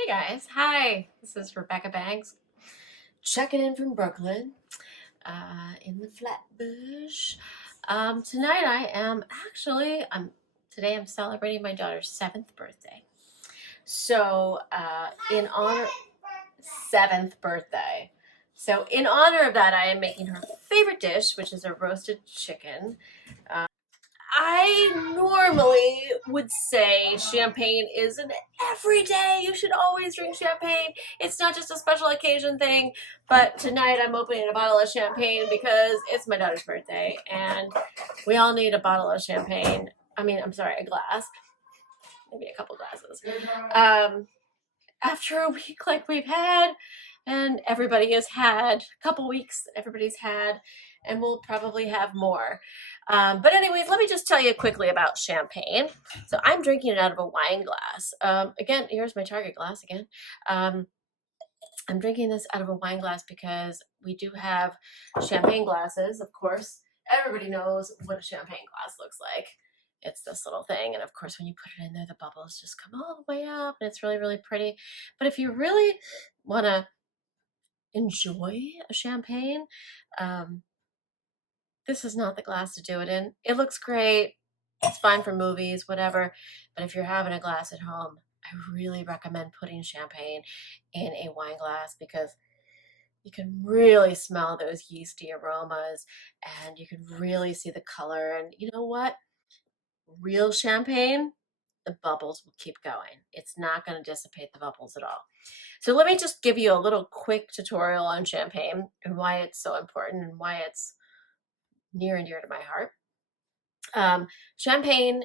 Hey guys, hi. This is Rebecca Banks checking in from Brooklyn in the Flatbush. Tonight I am actually today I'm celebrating my daughter's 7th birthday. So in honor 7th birthday. So in honor of that, I am making her favorite dish, which is a roasted chicken. I normally would say champagne is an everyday. You should always drink champagne. It's not just a special occasion thing. But tonight I'm opening a bottle of champagne because it's my daughter's birthday and we all need a bottle of champagne. I'm sorry, a glass. Maybe a couple glasses. After a week like we've had, and everybody has had, a couple weeks everybody's had, and we'll probably have more. But anyways, let me just tell you quickly about champagne. So I'm drinking it out of a wine glass. Again, here's my Target glass again. I'm drinking this out of a wine glass because we do have champagne glasses, of course. Everybody knows what a champagne glass looks like. It's this little thing, and of course when you put it in there, the bubbles just come all the way up, and it's really, really pretty. But if you really want to enjoy a champagne, this is not the glass to do it in. It looks great. It's fine for movies, whatever. But if you're having a glass at home, I really recommend putting champagne in a wine glass because you can really smell those yeasty aromas and you can really see the color. And you know what? Real champagne, the bubbles will keep going. It's not going to dissipate the bubbles at all. So let me just give you a little quick tutorial on champagne and why it's so important and why it's near and dear to my heart. Champagne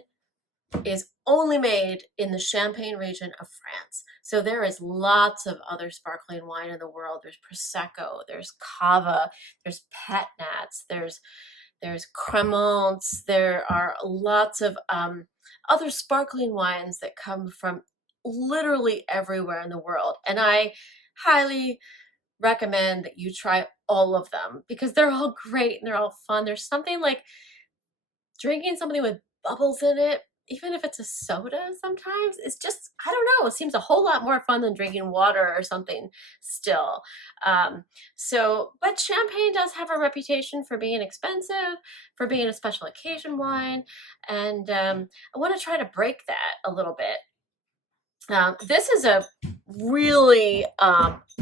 is only made in the Champagne region of France. So there is lots of other sparkling wine in the world. There's Prosecco, there's Cava, there's Pet Nats, there's Cremants. There are lots of other sparkling wines that come from literally everywhere in the world. And I highly recommend that you try all of them because they're all great and they're all fun. There's something like drinking something with bubbles in it, even if it's a soda sometimes, it's just, I don't know, it seems a whole lot more fun than drinking water or something still. But champagne does have a reputation for being expensive, for being a special occasion wine, and I want to try to break that a little bit. This is a really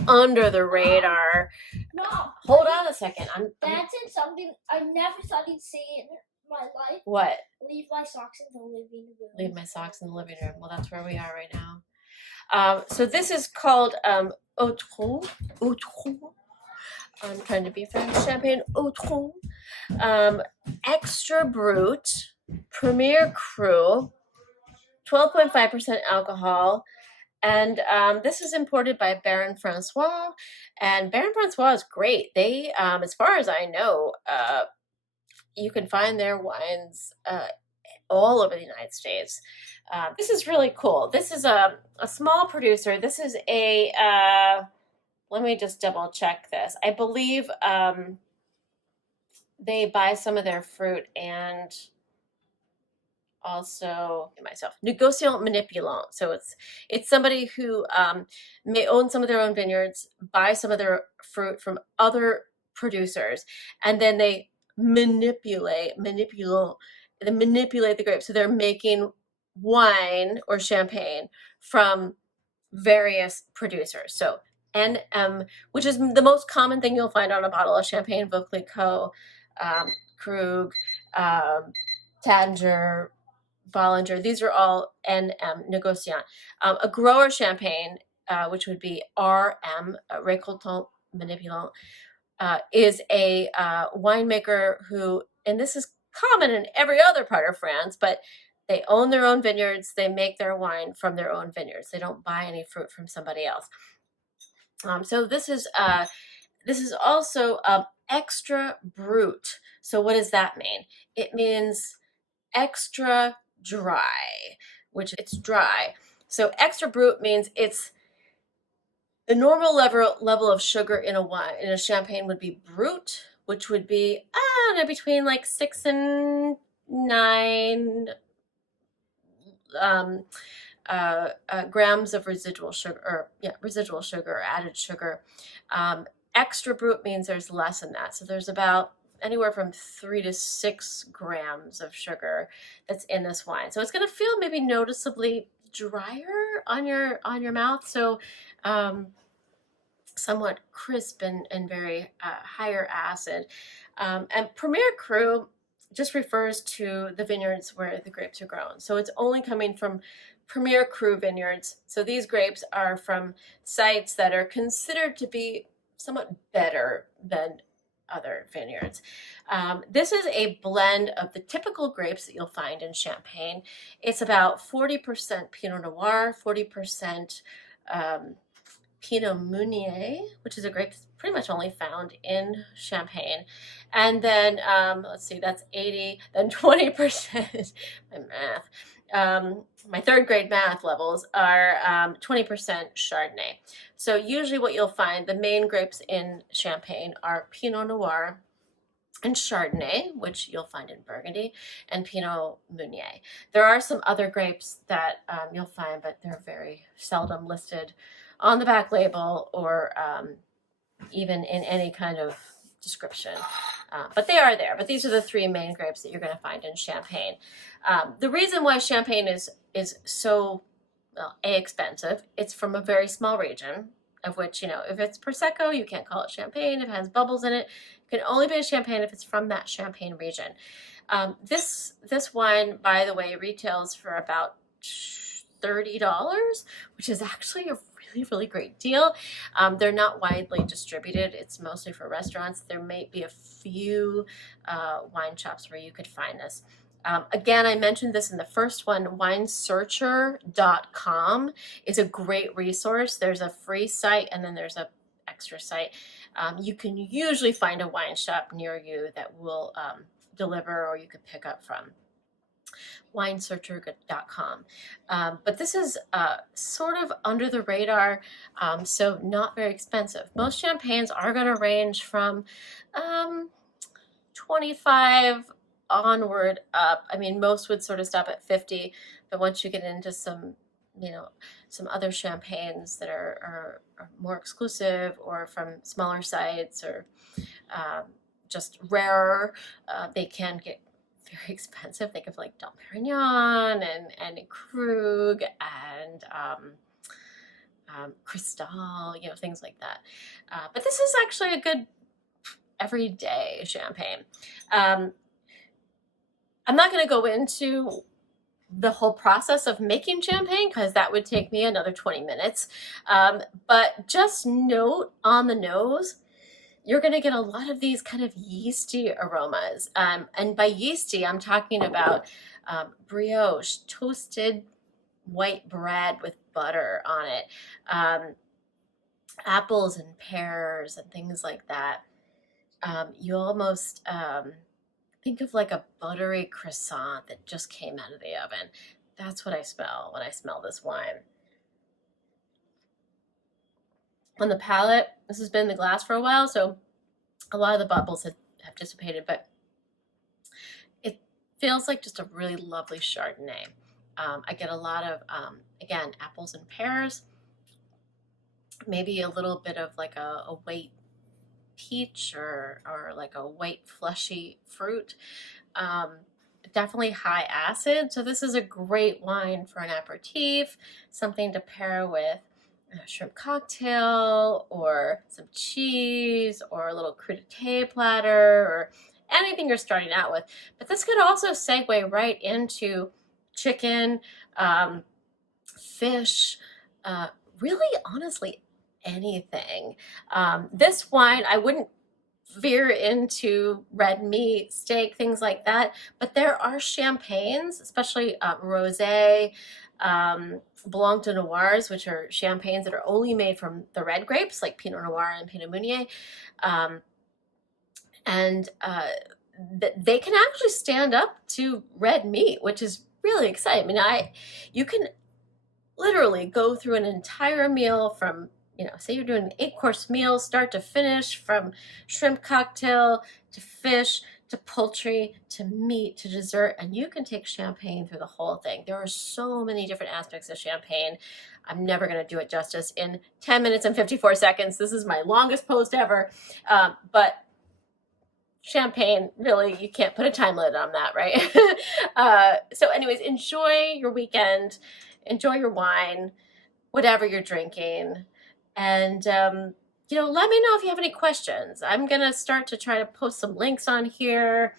under the radar. No. Hold on a second. Dad said something I never thought he'd say in my life. What? Leave my socks in the living room. Leave my socks in the living room. Well, that's where we are right now. So this is called Autreau. I'm trying to be French. Champagne Autreau. Extra Brut. Premier Cru. 12.5% alcohol. And this is imported by Baron Francois. And Baron Francois is great. They, as far as I know, you can find their wines all over the United States. This is really cool. This is a small producer. This is let me just double check this. I believe they buy some of their fruit and also myself négociant manipulant. So it's somebody who may own some of their own vineyards, buy some of their fruit from other producers, and then they manipulate the grapes. So they're making wine or champagne from various producers. So NM, which is the most common thing you'll find on a bottle of champagne, Veuve Clicquot, Krug, Tanger, Bollinger. These are all NM, Négociant. A grower champagne, which would be RM, Récoltant Manipulant, is a winemaker who, and this is common in every other part of France, but they own their own vineyards. They make their wine from their own vineyards. They don't buy any fruit from somebody else. So this is also extra brut. So what does that mean? It means extra dry, which it's dry. So extra brut means it's the normal level of sugar in a champagne would be brut, which would be between like 6 and 9 grams of residual sugar, or residual sugar or added sugar. Extra brut means there's less than that. So there's about anywhere from 3 to 6 grams of sugar that's in this wine. So it's going to feel maybe noticeably drier on your mouth. So somewhat crisp and very higher acid. And Premier Cru just refers to the vineyards where the grapes are grown. So it's only coming from Premier Cru vineyards. So these grapes are from sites that are considered to be somewhat better than other vineyards. This is a blend of the typical grapes that you'll find in Champagne. It's about 40% Pinot Noir, 40% Pinot Meunier, which is a grape that's pretty much only found in Champagne. And then, let's see, that's 80, then 20%, my math, my third grade math levels are 20% Chardonnay. So usually what you'll find, the main grapes in Champagne are Pinot Noir and Chardonnay, which you'll find in Burgundy, and Pinot Meunier. There are some other grapes that you'll find, but they're very seldom listed on the back label or even in any kind of description. But they are there. But these are the 3 main grapes that you're going to find in Champagne. The reason why Champagne is so expensive, it's from a very small region, of which, if it's Prosecco, you can't call it Champagne. If it has bubbles in it, it can only be a Champagne if it's from that Champagne region. This wine, by the way, retails for about $30, which is actually a really, really great deal. They're not widely distributed. It's mostly for restaurants. There may be a few wine shops where you could find this. Again, I mentioned this in the first one, winesearcher.com is a great resource. There's a free site and then there's an extra site. You can usually find a wine shop near you that will deliver or you could pick up from. Winesearcher.com. But this is sort of under the radar, so not very expensive. Most champagnes are going to range from 25 onward up. I mean, most would sort of stop at 50, but once you get into some other champagnes that are more exclusive or from smaller sites or just rarer, they can get very expensive. Think of like Dom Perignon and Krug and Cristal, things like that. But this is actually a good everyday champagne. I'm not going to go into the whole process of making champagne because that would take me another 20 minutes. But just note on the nose, you're going to get a lot of these kind of yeasty aromas. And by yeasty, I'm talking about brioche, toasted white bread with butter on it, apples and pears and things like that. You almost think of like a buttery croissant that just came out of the oven. That's what I smell when I smell this wine. On the palate, this has been in the glass for a while, so a lot of the bubbles have dissipated, but it feels like just a really lovely Chardonnay. I get a lot of, again, apples and pears, maybe a little bit of like a white peach or like a white fleshy fruit. Definitely high acid. So this is a great wine for an aperitif, something to pair with a shrimp cocktail or some cheese or a little crudité platter or anything you're starting out with. But this could also segue right into chicken, fish, really honestly anything. This wine, I wouldn't veer into red meat, steak, things like that, but there are champagnes, especially rosé, Blanc de Noirs, which are champagnes that are only made from the red grapes, like Pinot Noir and Pinot Meunier, and they can actually stand up to red meat, which is really exciting. I mean, you can literally go through an entire meal from, say you're doing an 8-course meal, start to finish, from shrimp cocktail to fish to poultry, to meat, to dessert, and you can take champagne through the whole thing. There are so many different aspects of champagne. I'm never going to do it justice in 10 minutes and 54 seconds. This is my longest post ever. But champagne, really, you can't put a time limit on that, right? So anyways, enjoy your weekend, enjoy your wine, whatever you're drinking, and let me know if you have any questions. I'm gonna start to try to post some links on here,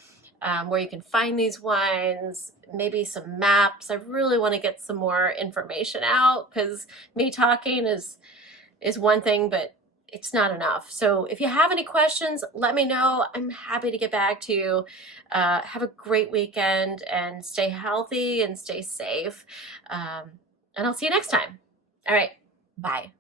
where you can find these wines, maybe some maps. I really want to get some more information out, because me talking is one thing, but it's not enough. So if you have any questions, let me know. I'm happy to get back to you. Have a great weekend and stay healthy and stay safe. And I'll see you next time. All right. Bye.